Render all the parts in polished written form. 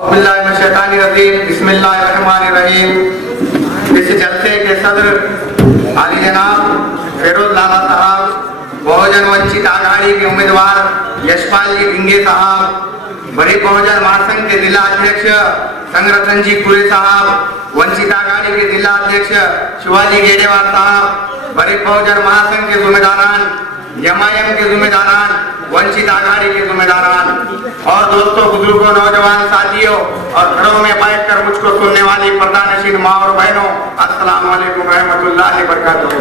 बिस्मिल्लाहिर्रहमानिर्रहीम। इस जलसे के सदर आली जनाब फेरोज लाला साहब, बहुजन वंचित आघाड़ी के उम्मीदवार यशपाल जी भिंगे साहब, बड़े बहुजन महासंघ के जिला अध्यक्ष संगरतन जी पुरे साहब, वंचित आघाड़ी के जिला अध्यक्ष शिवाजी गेडेवार साहब, बड़े बहुजन महासंघ के जिम्मेदारान, एमआईएम के जिम्मेदारान, वंचित आघाड़ी के जिम्मेदारान और दोस्तों, बुजुर्गों, नौजवान साथियों और घरों में बैठकर मुझको सुनने वाली पर्दानशीन माँ और बहनों, अस्सलाम वालेकुम रहमतुल्लाहि बरकातहू।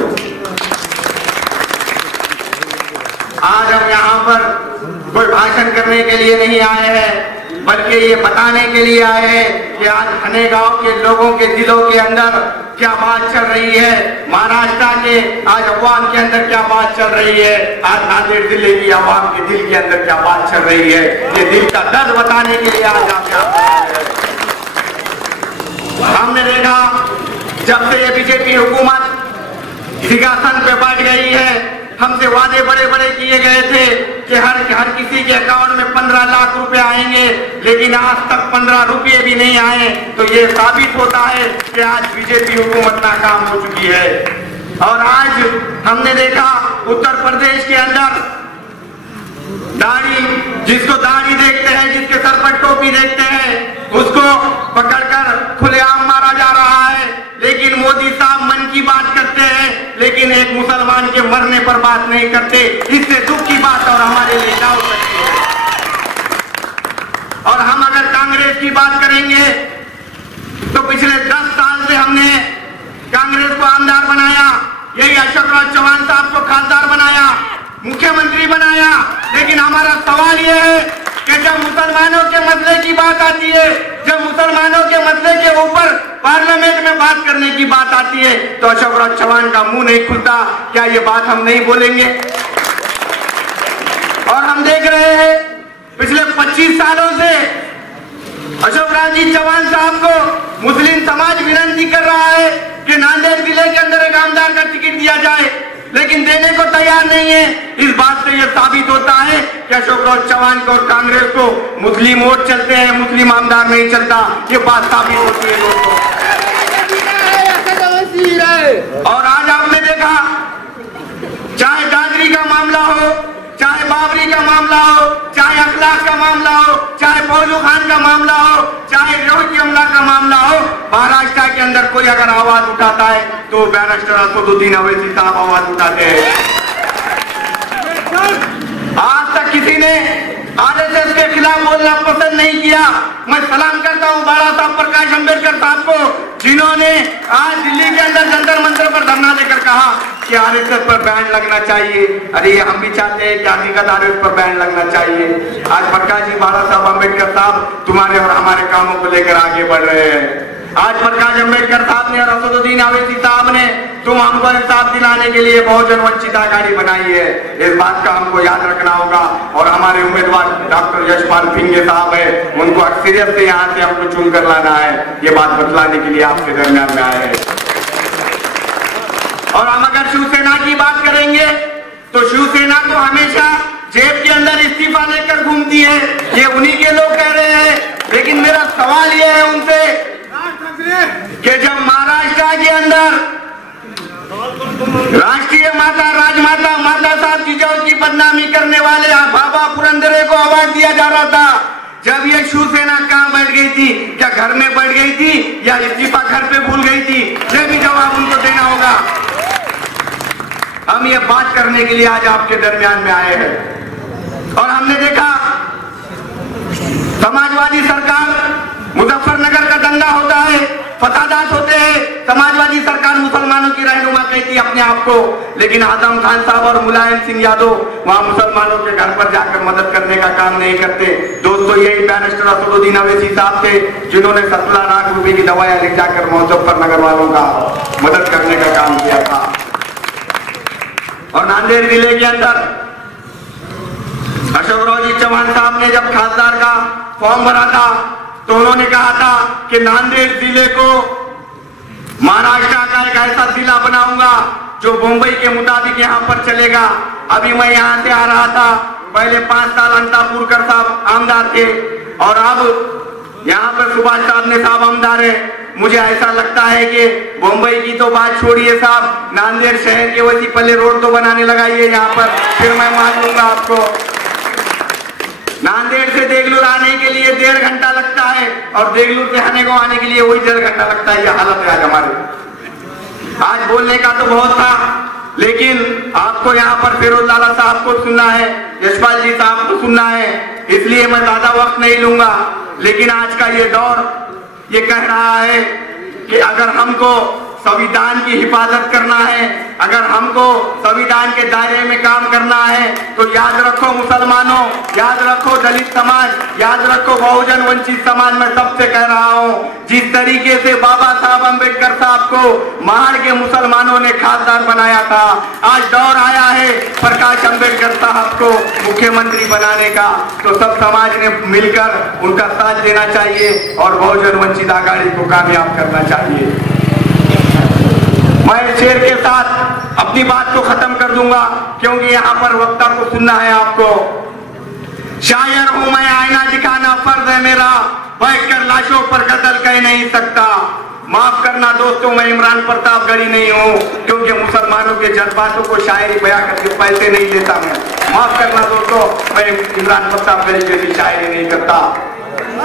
आज हम यहाँ पर कोई भाषण करने के लिए नहीं आए हैं, बल्कि ये बताने के लिए आए हैं कि आज हने गांव के लोगों के दिलों के अंदर क्या बात चल रही है, महाराष्ट्र के आज अवाम के अंदर क्या बात चल रही है, आज नांदेड़ जिले की अवाम के दिल के अंदर क्या बात चल रही है, ये दिल का दर्द बताने के लिए आज आप यहाँ पर आए हैं। हमने देखा जब से ये बीजेपी हुकूमत सिंहासन पे बैठ गई है, हमसे वादे बड़े बड़े किए गए थे कि हर किसी के अकाउंट में 15 लाख रुपए आएंगे, लेकिन आज तक 15 रुपये भी नहीं आए। तो ये साबित होता है कि आज बीजेपी हुकूमत नाकाम हो चुकी है। और आज हमने देखा उत्तर प्रदेश के अंदर दाढ़ी, जिसको दाढ़ी देखते हैं, जिसके सर पर टोपी देखते हैं, उसको पकड़कर खुलेआम मारा जा रहा है। लेकिन मोदी साहब मन की बात करते हैं, लेकिन एक मुसलमान के मरने पर बात नहीं करते। इससे दुख की बात और हमारे लिए क्या हो सकती है। और हम अगर कांग्रेस की बात करेंगे तो पिछले 10 साल से हमने कांग्रेस को आमदार बनाया, यही अशोक राज चौहान साहब को खासदार बनाया, मुख्यमंत्री बनाया। लेकिन हमारा सवाल यह है कि जब मुसलमानों के मसले की बात आती है, जब मुसलमानों के मसले के ऊपर पार्लियामेंट में बात करने की बात आती है, तो अशोक राज चौहान का मुंह नहीं खुलता। क्या ये बात हम नहीं बोलेंगे? और हम देख रहे हैं पिछले 25 सालों से अशोक राज जी चौहान साहब को मुस्लिम समाज विनती कर रहा है कि नांदेड़ जिले के अंदर एक आमदार का टिकट दिया जाए, लेकिन देने को तैयार नहीं है। इस बात से यह साबित होता है कि अशोक राज चौहान को और कांग्रेस को मुस्लिम वोट चलते हैं, मुस्लिम आमदार नहीं चलता। ये बात साबित होती है दोस्तों। और आज आपने देखा, चाहे दादरी का मामला हो, चाहे बाबरी का मामला हो, चाहे अखलाक का मामला हो, चाहे फौजू खान का मामला हो, चाहे रोहित हमला का मामला हो, महाराष्ट्र के अंदर कोई अगर आवाज उठाता है तो बैरिस्टर असदुद्दीन अवैसी साहब आवाज उठाते हैं। आज तक किसी ने आरएसएस के खिलाफ बोलना पसंद नहीं किया। मैं सलाम करता हूँ बाबा साहब प्रकाश अम्बेडकर साहब को, जिन्होंने आज दिल्ली के अंदर जंतर मंतर पर धरना देकर कहा कि आरएसएस पर बैन लगना चाहिए। अरे ये हम भी चाहते हैं कि हकीकत आरएसएस पर बैन लगना चाहिए। आज प्रकाश जी बाबा साहब अम्बेडकर साहब तुम्हारे और हमारे कामों को लेकर आगे बढ़ रहे हैं। आज प्रकाश अम्बेडकर साहब ने और असदुद्दीन अवैसी साहब ने तुम हमको इंसाफ दिलाने के लिए बहुजन वंचित आघाड़ी बनाई है। इस बात का हमको याद रखना होगा। और हमारे उम्मीदवार डॉक्टर यशपाल भिंगे साहब है, उनको अक्सरियत से यहाँ से हमको चुन कर लाना है। ये बात बतलाने के लिए आपके दरमियान में आए हैं। और हम अगर शिवसेना की बात करेंगे तो शिवसेना तो हमेशा जेब के अंदर इस्तीफा लेकर घूमती है, ये उन्हीं के लोग कह रहे हैं। लेकिन मेरा सवाल ये है उनसे कि जब महाराष्ट्र के अंदर राष्ट्रीय माता, राजमाता, माता साहब जिजाऊ की बदनामी करने वाले बाबा पुरंदरे को अवार्ड दिया जा रहा था, जब ये शिवसेना कहां बैठ गई थी? क्या घर में बैठ गई थी या इस्तीफा घर पे भूल गई थी? ये भी जवाब उनको देना होगा। हम ये बात करने के लिए आज आपके दरमियान में आए हैं। और हमने देखा समाजवादी सरकार, मुजफ्फरनगर का दंगा होता है, फसादात होते हैं, समाजवादी सरकार मुसलमानों की रहनुमा कहती है अपने आप को, लेकिन आजम खान साहब और मुलायम सिंह यादव वहां मुसलमानों के घर पर जाकर मदद करने का काम नहीं करते। दोस्तों, यही बैरिस्टर असदुद्दीन अवैसी साहब थे जिन्होंने 17 लाख रुपए की दवाइयां ले जाकर मुजफ्फरनगर वालों का मदद करने का काम किया था। और नांदेड़ जिले के अंदर अशोक राज चौहान साहब ने जब खासदार का फॉर्म भरा था तो उन्होंने कहा था कि नांदेड़ जिले को महाराष्ट्र का एक ऐसा जिला बनाऊंगा जो मुंबई के मुताबिक यहाँ पर चलेगा। अभी मैं यहाँ से आ रहा था, पहले 5 साल अंतापुरकर साहब आमदार थे और अब यहाँ सुभाष साहब ने साहब आमदार है, मुझे ऐसा लगता है कि मुंबई की तो बात छोड़िए साहब, नांदेड़ शहर के वैसी पहले रोड तो बनाने लगाइए यहाँ पर, फिर मैं मान लूंगा आपको। नांदेड़ से देगलूर आने के लिए 1.5 घंटा लगता है और देगलूर से हने को आने के लिए वही 1.5 घंटा लगता है। यह हालत है आज हमारे। आज बोलने का तो बहुत था, लेकिन आपको यहाँ पर फिरोज लाला साहब को सुनना है, यशपाल जी साहब को सुनना है, इसलिए मैं ज्यादा वक्त नहीं लूंगा। लेकिन आज का ये दौर ये कह रहा है कि अगर हमको संविधान की हिफाजत करना है, अगर हमको संविधान के दायरे में काम करना है, तो याद रखो मुसलमानों, याद रखो दलित समाज, याद रखो बहुजन वंचित समाज, मैं सबसे कह रहा हूं, जिस तरीके से बाबा साहब अम्बेडकर साहब को महाड़ के मुसलमानों ने खासदार बनाया था, आज दौर आया है प्रकाश अम्बेडकर साहब को मुख्यमंत्री बनाने का, तो सब समाज ने मिलकर उनका साथ देना चाहिए और बहुजन वंचित आघाड़ी को कामयाब करना चाहिए। मैं शेर के साथ अपनी बात को खत्म कर दूंगा, क्योंकि यहाँ पर वक्ता को सुनना है आपको। शायर हूं मैं, आईना दिखाना फर्ज है मेरा, बैठकर लाशों पर कत्ल कह नहीं सकता। माफ करना दोस्तों, मैं इमरान प्रतापगढ़ी नहीं हूँ, क्योंकि मुसलमानों के जज्बातों को शायरी बयां करके पैसे नहीं देता मैं। माफ करना दोस्तों, मैं इमरान प्रतापगढ़ी जैसी शायरी नहीं करता।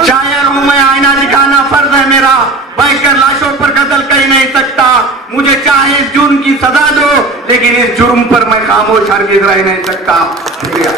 शायर हूं मैं, आईना दिखाना फर्ज है मेरा, बैठकर लाशों पर कत्ल कर नहीं सकता। मुझे चाहे इस जुर्म की सजा दो, लेकिन इस जुर्म पर मैं खामोश हरगिज रह नहीं सकता। शुक्रिया।